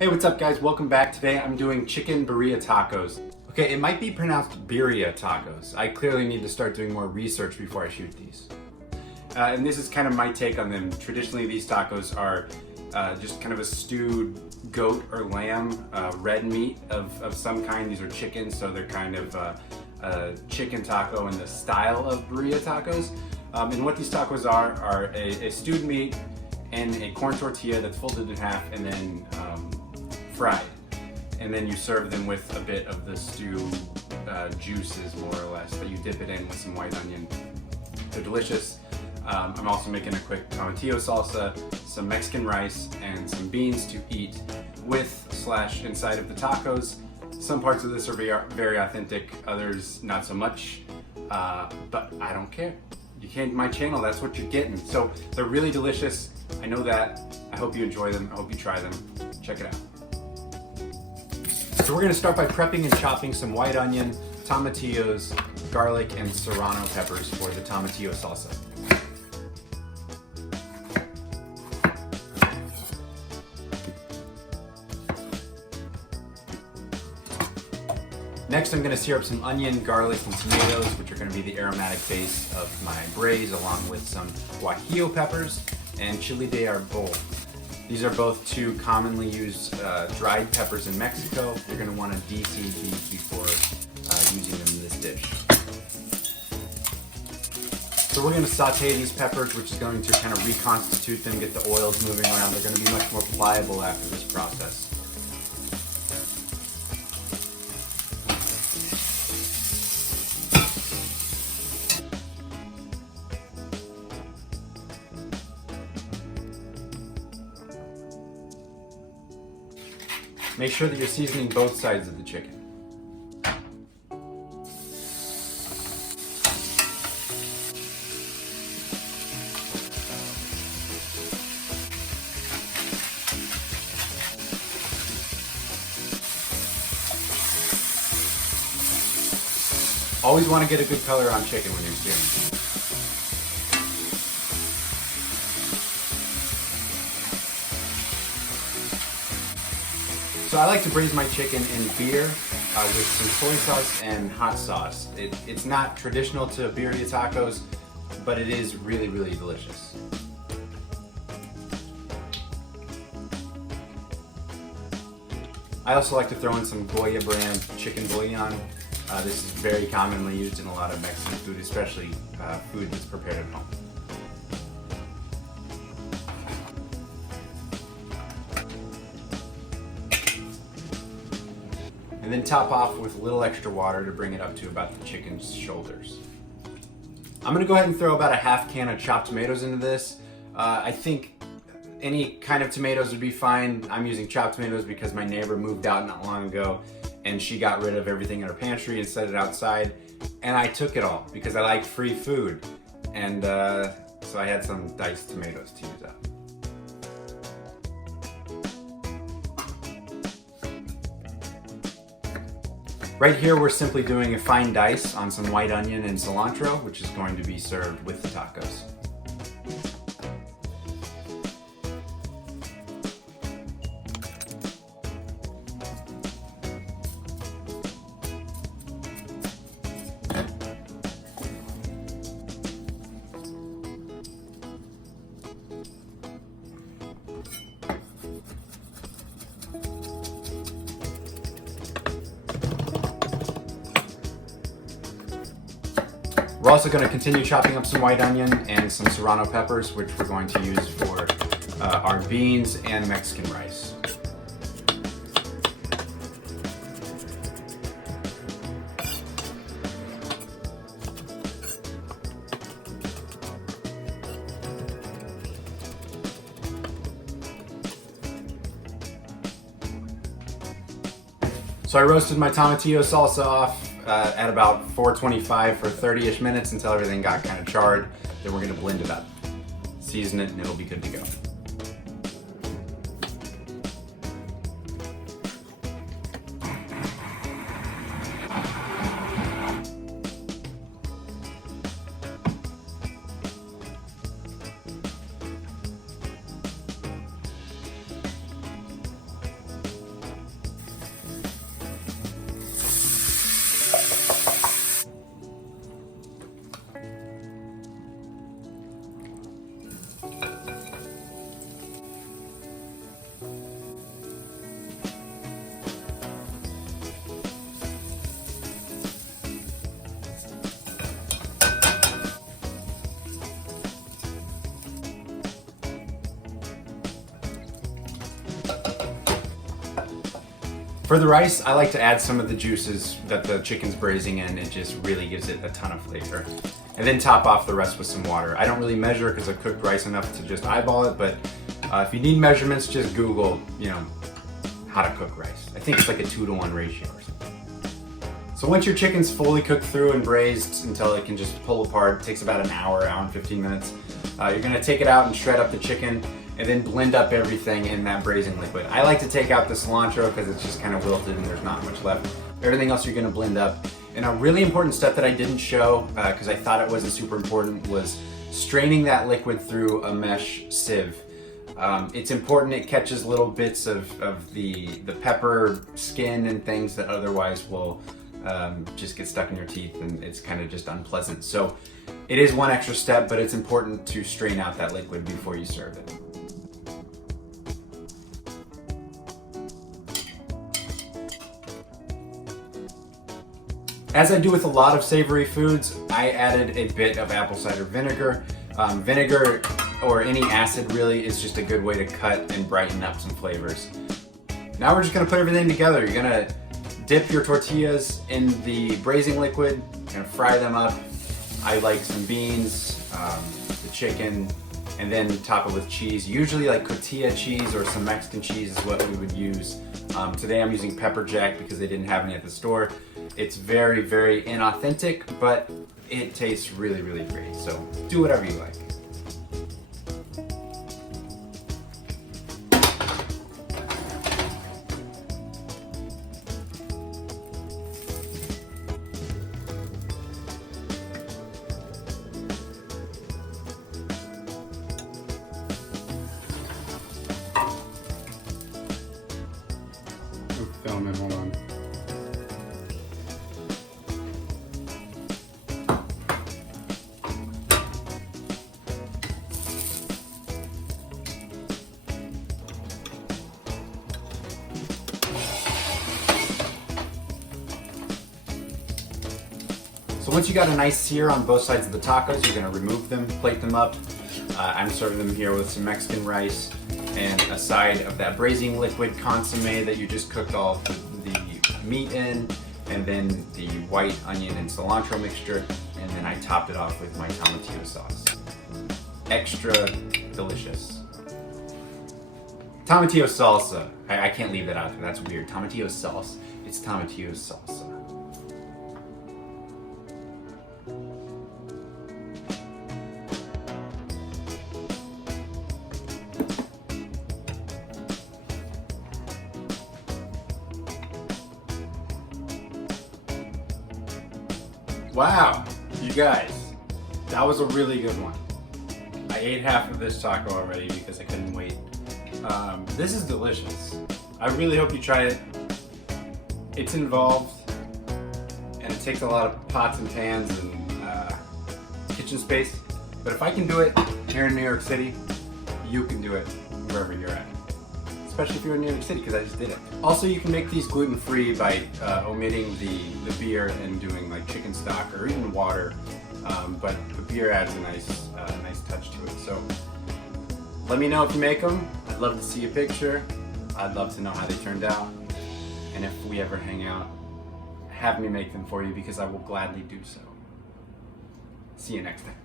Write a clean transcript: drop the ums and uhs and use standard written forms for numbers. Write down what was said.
Hey, what's up guys? Welcome back. Today I'm doing chicken birria tacos. Okay, it might be pronounced birria tacos. I clearly need to start doing more research before I shoot these. And this is kind of my take on them. Traditionally, these tacos are just kind of a stewed goat or lamb, red meat of some kind. These are chicken, so they're kind of a chicken taco in the style of birria tacos. And what these tacos are a stewed meat and a corn tortilla that's folded in half and then fried. And then you serve them with a bit of the stew juices, more or less, but you dip it in with some white onion. They're delicious. I'm also making a quick Tomatillo Salsa, some Mexican rice, and some beans to eat with / inside of the tacos. Some parts of this are very authentic, others not so much, but I don't care. You came to my channel, that's what you're getting. So they're really delicious. I know that. I hope you enjoy them. I hope you try them. Check it out. So we're gonna start by prepping and chopping some white onion, tomatillos, garlic, and serrano peppers for the tomatillo salsa. Next, I'm gonna sear up some onion, garlic, and tomatoes, which are gonna be the aromatic base of my braise, along with some Guajillo peppers and chile de arbol. These are both two commonly used dried peppers in Mexico. You're gonna wanna de-seed these before using them in this dish. So we're gonna saute these peppers, which is going to kind of reconstitute them, get the oils moving around. They're gonna be much more pliable after this process. Make sure that you're seasoning both sides of the chicken. Always want to get a good color on chicken when you're searing. So I like to braise my chicken in beer with some soy sauce and hot sauce. It's not traditional to birria tacos, but it is really, really delicious. I also like to throw in some Goya brand chicken bouillon. This is very commonly used in a lot of Mexican food, especially food that's prepared at home. And then top off with a little extra water to bring it up to about the chicken's shoulders. I'm gonna go ahead and throw about a half can of chopped tomatoes into this. I think any kind of tomatoes would be fine. I'm using chopped tomatoes because my neighbor moved out not long ago and she got rid of everything in her pantry and set it outside. And I took it all because I like free food. And so I had some diced tomatoes to use up. Right here, we're simply doing a fine dice on some white onion and cilantro, which is going to be served with the tacos. We're also going to continue chopping up some white onion and some serrano peppers, which we're going to use for our beans and Mexican rice. So I roasted my tomatillo salsa off at about 425 for 30-ish minutes until everything got kind of charred. Then we're gonna blend it up, season it, and it'll be good to go. For the rice, I like to add some of the juices that the chicken's braising in. It just really gives it a ton of flavor. And then top off the rest with some water. I don't really measure because I've cooked rice enough to just eyeball it, but if you need measurements, just Google, how to cook rice. I think it's like a 2-to-1 ratio or something. So once your chicken's fully cooked through and braised until it can just pull apart, it takes about an hour and 15 minutes, you're gonna take it out and shred up the chicken and then blend up everything in that braising liquid. I like to take out the cilantro because it's just kind of wilted and there's not much left. Everything else you're gonna blend up. And a really important step that I didn't show, because I thought it wasn't super important, was straining that liquid through a mesh sieve. It's important it catches little bits of the pepper skin and things that otherwise will just get stuck in your teeth, and it's kind of just unpleasant. So it is one extra step, but it's important to strain out that liquid before you serve it. As I do with a lot of savory foods, I added a bit of apple cider vinegar. Vinegar, or any acid really, is just a good way to cut and brighten up some flavors. Now we're just gonna put everything together. You're gonna dip your tortillas in the braising liquid, you're gonna fry them up. I like some beans, the chicken, and then top it with cheese. Usually like cotija cheese or some Mexican cheese is what we would use. Today I'm using pepper jack because they didn't have any at the store. It's very, very inauthentic, but it tastes really, really great. So do whatever you like. Filming, hold on. So once you got a nice sear on both sides of the tacos, you're gonna remove them, plate them up. I'm serving them here with some Mexican rice and a side of that braising liquid consomme that you just cooked all the meat in, and then the white onion and cilantro mixture, and then I topped it off with my tomatillo sauce. Extra delicious. Tomatillo salsa. I can't leave that out there, that's weird. Tomatillo sauce. It's tomatillo salsa. Wow, you guys, that was a really good one. I ate half of this taco already because I couldn't wait. This is delicious. I really hope you try it. It's involved, and it takes a lot of pots and pans and kitchen space. But if I can do it here in New York City, you can do it wherever you're at. Especially if you're in New York City, because I just did it. Also, you can make these gluten-free by omitting the beer and doing like chicken stock or even water. But the beer adds a nice touch to it. So let me know if you make them. I'd love to see a picture. I'd love to know how they turned out. And if we ever hang out, have me make them for you because I will gladly do so. See you next time.